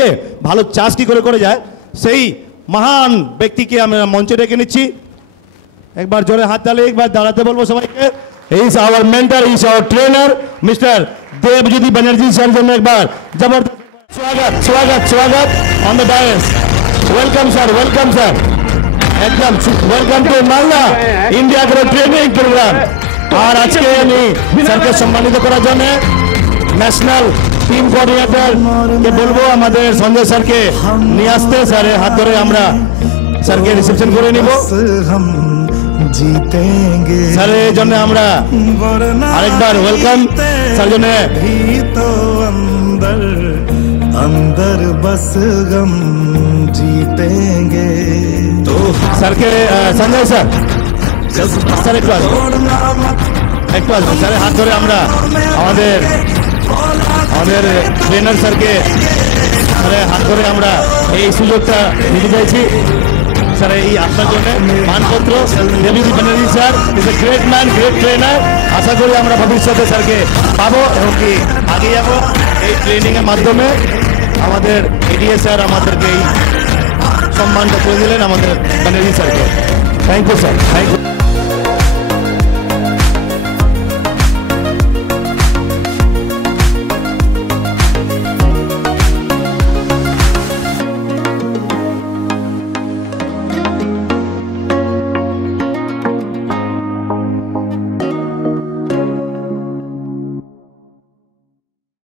দেখে ভালো চাষ কি করে যায় সেই মহান ব্যক্তিকে আমরা মঞ্চে ডেকে নিচ্ছি। একবার জোরে হাত তালে একবার দাঁড়াতে বলবো সবাইকে। Is our mentor, is our trainer mister Debjyoti Banerjee sir জন্য একবার জবরদস্ত স্বাগত স্বাগত স্বাগত on the dais. Welcome sir, welcome sir, একদম welcome to Malda India grow training programme. আর আজকে আমি স্যারকে সম্মানিত করার জন্য ন্যাশনাল টিম কোঅর্ডিনেটর কে বলবো আমাদের সঞ্জয় স্যারকে নিয়ে আসতে। স্যারের হাত ধরে আমরা স্যারকে রিসেপশন করে নিব। স্যারের জন্য আমরা আরেকবার ওয়েলকাম স্যার জন্য। अंदर बस गम जीतेंगे তো স্যারকে সঞ্জয় স্যার স্যার একটু আসবো, একটু আসবো স্যারের হাত ধরে আমরা আমাদের ট্রেনার স্যারকে স্যারের হাত ধরে আমরা এই সুযোগটা নিতে চাইছি। স্যার এই আপনার জন্য মানপত্র Debjyoti Banerjee sir is a great man, great trainer. আশা করি আমরা ভবিষ্যতে স্যারকে পাবো এবং কি আগে যাবো এই ট্রেনিংয়ের মাধ্যমে। আমাদের এডিএ স্যার আমাদেরকে এই সম্মানটা করে দিলেন আমাদের ব্যানার্জি স্যারকে। Thank you sir, thank you.